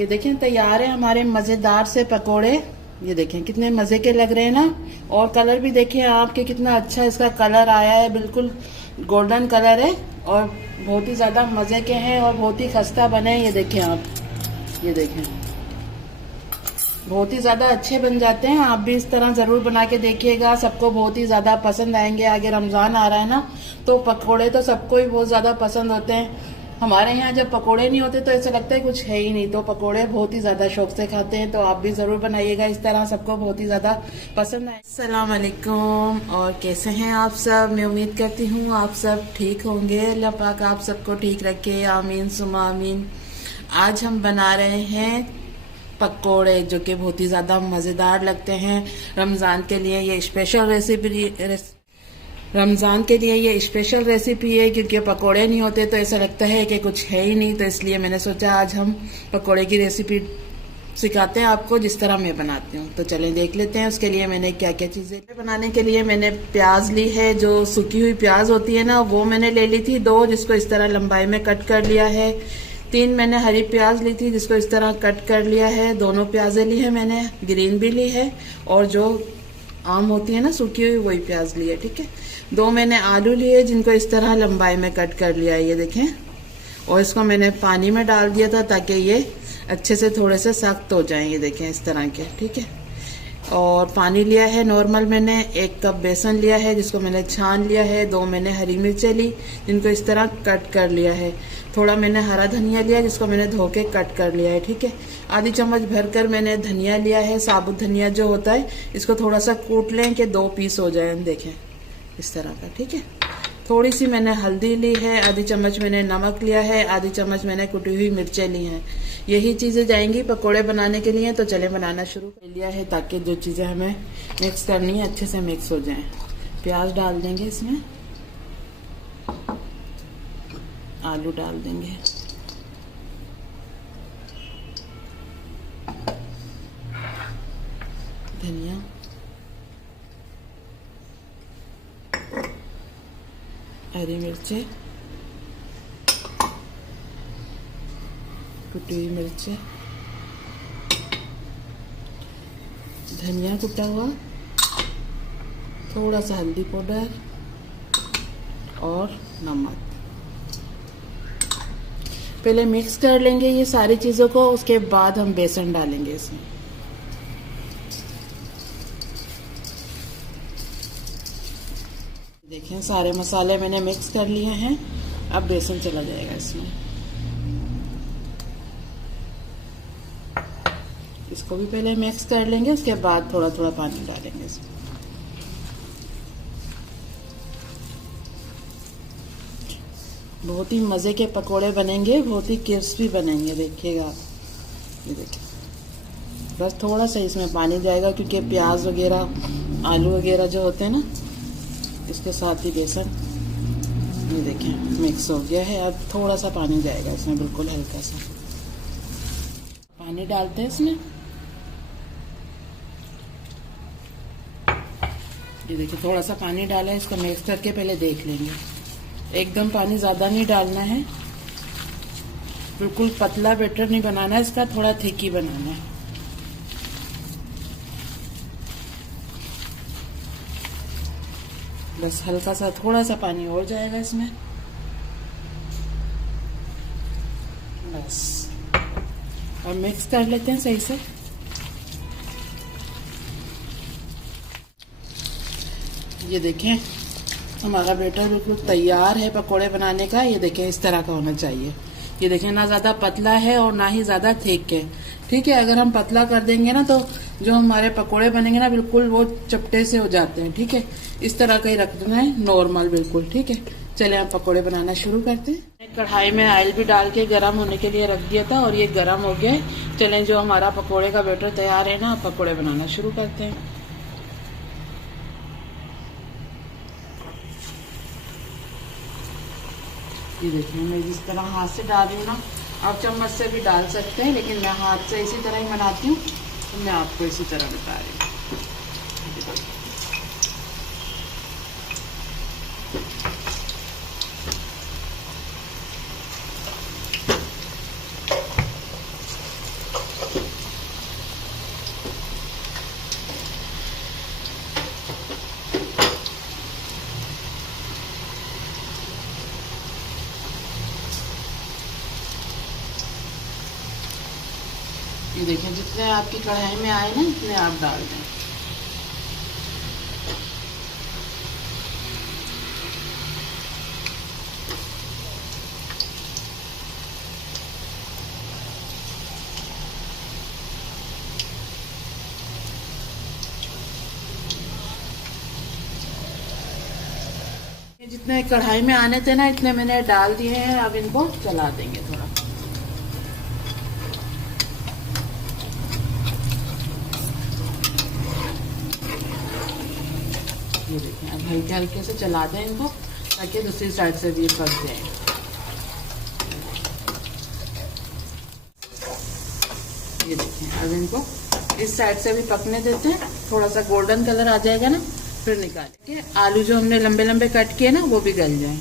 ये देखें तैयार है हमारे मज़ेदार से पकोड़े। ये देखें कितने मज़े के लग रहे हैं ना। और कलर भी देखें आपके कितना अच्छा इसका कलर आया है, बिल्कुल गोल्डन कलर है और बहुत ही ज़्यादा मज़े के हैं और बहुत ही खस्ता बने हैं। ये देखें आप, ये देखें बहुत ही ज़्यादा अच्छे बन जाते हैं। आप भी इस तरह ज़रूर बना के देखिएगा, सबको बहुत ही ज़्यादा पसंद आएंगे। आगे रमज़ान आ रहा है ना, तो पकोड़े तो सबको ही बहुत ज़्यादा पसंद होते हैं। हमारे यहाँ जब पकोड़े नहीं होते तो ऐसा लगता है कुछ है ही नहीं, तो पकोड़े बहुत ही ज़्यादा शौक से खाते हैं। तो आप भी ज़रूर बनाइएगा इस तरह, सबको बहुत ही ज़्यादा पसंद आए। अस्सलाम वालेकुम, और कैसे हैं आप सब? मैं उम्मीद करती हूँ आप सब ठीक होंगे। अल्लाह पाक आप सबको ठीक रखे, आमीन सुमा आमीन। आज हम बना रहे हैं पकोड़े जो कि बहुत ही ज़्यादा मज़ेदार लगते हैं। रमज़ान के लिए ये स्पेशल रेसिपी है क्योंकि पकोड़े नहीं होते तो ऐसा लगता है कि कुछ है ही नहीं। तो इसलिए मैंने सोचा आज हम पकोड़े की रेसिपी सिखाते हैं आपको जिस तरह मैं बनाती हूँ। तो चलें देख लेते हैं उसके लिए मैंने क्या क्या चीज़ें। बनाने के लिए मैंने प्याज ली है, जो सूखी हुई प्याज होती है ना, वो मैंने ले ली थी 2, जिसको इस तरह लंबाई में कट कर लिया है। 3 मैंने हरी प्याज ली थी जिसको इस तरह कट कर लिया है। दोनों प्याजें ली है मैंने, ग्रीन भी ली है और जो आम होती है ना सूखी हुई, वही प्याज ली है। ठीक है, 2 मैंने आलू लिए जिनको इस तरह लंबाई में कट कर लिया है। ये देखें, और इसको मैंने पानी में डाल दिया था ताकि ये अच्छे से थोड़े से सख्त हो जाएं। ये देखें इस तरह के। ठीक है, और पानी लिया है नॉर्मल मैंने। 1 कप बेसन लिया है जिसको मैंने छान लिया है। 2 मैंने हरी मिर्चें ली जिनको इस तरह कट कर लिया है। थोड़ा मैंने हरा धनिया लिया जिसको मैंने धो के कट कर लिया है। ठीक है, आधी चम्मच भरकर मैंने धनिया लिया है, साबुत धनिया जो होता है। इसको थोड़ा सा कूट लें कि 2 पीस हो जाए, देखें इस तरह का। ठीक है, थोड़ी सी मैंने हल्दी ली है, आधी चम्मच मैंने नमक लिया है, आधी चम्मच मैंने कुटी हुई मिर्चें ली हैं। यही चीज़ें जाएंगी पकोड़े बनाने के लिए। तो चले बनाना शुरू कर लिया है ताकि जो चीज़ें हमें मिक्स करनी है अच्छे से मिक्स हो जाएं। प्याज डाल देंगे इसमें, आलू डाल देंगे, धनिया, हरी मिर्चें, कुटी हुई मिर्चें, धनिया कुटा हुआ, थोड़ा सा हल्दी पाउडर और नमक। पहले मिक्स कर लेंगे ये सारी चीज़ों को, उसके बाद हम बेसन डालेंगे इसमें। देखें सारे मसाले मैंने मिक्स कर लिए हैं, अब बेसन चला जाएगा इसमें। इसको भी पहले मिक्स कर लेंगे, उसके बाद थोड़ा थोड़ा पानी डालेंगे इसमें। बहुत ही मज़े के पकोड़े बनेंगे, बहुत ही क्रिस्पी बनेंगे, देखिएगा आप। ये देखिए, बस थोड़ा सा इसमें पानी जाएगा क्योंकि प्याज वगैरह आलू वगैरह जो होते हैं ना, इसके साथ ही बेसन ये देखें मिक्स हो गया है। अब थोड़ा सा पानी जाएगा इसमें, बिल्कुल हल्का सा पानी डालते हैं इसमें। ये देखिए थोड़ा सा पानी डाला है, इसको मिक्स करके पहले देख लेंगे। एकदम पानी ज़्यादा नहीं डालना है, बिल्कुल पतला बैटर नहीं बनाना है इसका, थोड़ा थिक ही बनाना है। बस हल्का सा थोड़ा सा पानी और जाएगा इसमें, बस। और मिक्स कर लेते हैं सही से। ये देखें हमारा बैटर बिल्कुल तैयार है पकोड़े बनाने का। ये देखें इस तरह का होना चाहिए। ये देखें ना ज़्यादा पतला है और ना ही ज़्यादा थिक है। ठीक है, अगर हम पतला कर देंगे ना तो जो हमारे पकोड़े बनेंगे ना बिल्कुल वो चपटे से हो जाते हैं। ठीक है, इस तरह का ही रख देना है, नॉर्मल बिल्कुल। ठीक है, चले हम पकोड़े बनाना शुरू करते हैं। कढ़ाई में ऑयल भी डाल के गर्म होने के लिए रख दिया था और ये गर्म हो गया है। चलें जो हमारा पकोड़े का बैटर तैयार है ना, पकोड़े बनाना शुरू करते हैं। ये देखिए मैं जिस तरह हाथ से डाल रही हूँ ना, आप चम्मच से भी डाल सकते हैं, लेकिन मैं हाथ से इसी तरह ही बनाती हूँ, तो मैं आपको इसी तरह बता रही हूँ। ये देखें, जितने आपकी कढ़ाई में आए ना उतने आप डाल दें। जितने कढ़ाई में आने थे ना इतने मैंने डाल दिए हैं। अब इनको चला देंगे थोड़ा। ये देखें, अब हल्के हल्के से चला दें इनको ताकि दूसरी साइड से भी पक जाए। ये देखें, अब इनको इस साइड से भी पकने देते हैं। थोड़ा सा गोल्डन कलर आ जाएगा ना फिर निकाल के आलू जो हमने लंबे लंबे कट किए ना वो भी गल जाए।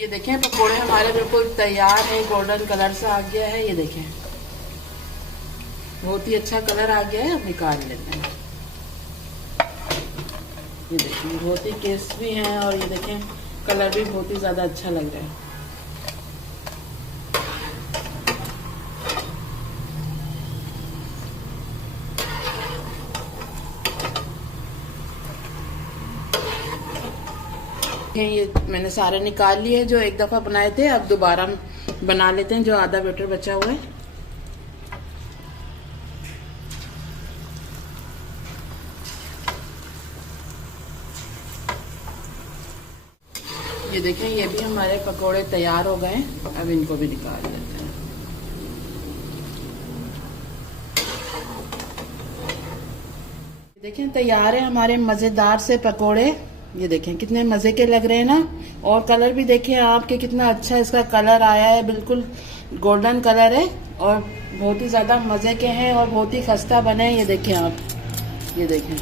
ये देखें, पकोड़े हमारे बिल्कुल तैयार है। गोल्डन कलर से आ गया है। ये देखें, बहुत ही अच्छा कलर आ गया है। अब निकाल लेते हैं। ये देखें, बहुत ही क्रिस्पी हैं और ये देखें कलर भी बहुत ही ज्यादा अच्छा लग रहा है। ये मैंने सारे निकाल लिए जो एक दफा बनाए थे। अब दोबारा बना लेते हैं जो आधा बैटर बचा हुआ है। ये देखें, ये भी हमारे पकोड़े तैयार हो गए हैं। अब इनको भी निकाल लेते हैं। देखें, तैयार है हमारे मजेदार से पकोड़े। ये देखें कितने मजे के लग रहे हैं ना। और कलर भी देखें आपके कितना अच्छा इसका कलर आया है। बिल्कुल गोल्डन कलर है और बहुत ही ज्यादा मजे के हैं और बहुत ही खस्ता बने हैं। ये देखें आप, ये देखें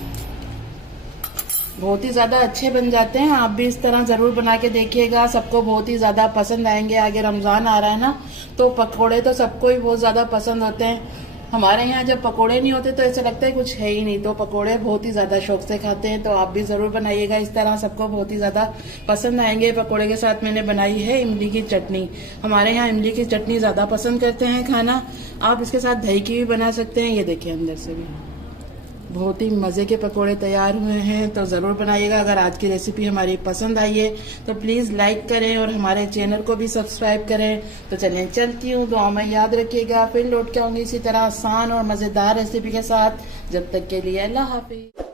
बहुत ही ज्यादा अच्छे बन जाते हैं। आप भी इस तरह जरूर बना के देखिएगा, सबको बहुत ही ज्यादा पसंद आएंगे। आगे रमजान आ रहा है ना तो पकोड़े तो सबको ही बहुत ज्यादा पसंद होते हैं। हमारे यहाँ जब पकोड़े नहीं होते तो ऐसा लगता है कुछ है ही नहीं, तो पकोड़े बहुत ही ज्यादा शौक से खाते हैं। तो आप भी जरूर बनाइएगा इस तरह, सबको बहुत ही ज्यादा पसंद आएंगे। पकोड़े के साथ मैंने बनाई है इमली की चटनी। हमारे यहाँ इमली की चटनी ज्यादा पसंद करते हैं खाना। आप इसके साथ दही की भी बना सकते हैं। ये देखिए अंदर से भी बहुत ही मजे के पकोड़े तैयार हुए हैं। तो जरूर बनाइएगा। अगर आज की रेसिपी हमारी पसंद आई है तो प्लीज लाइक करें और हमारे चैनल को भी सब्सक्राइब करें। तो चलिए चलती हूँ, दुआ में याद रखिएगा। फिर लौट के आऊंगी इसी तरह आसान और मजेदार रेसिपी के साथ। जब तक के लिए अल्लाह हाफिज।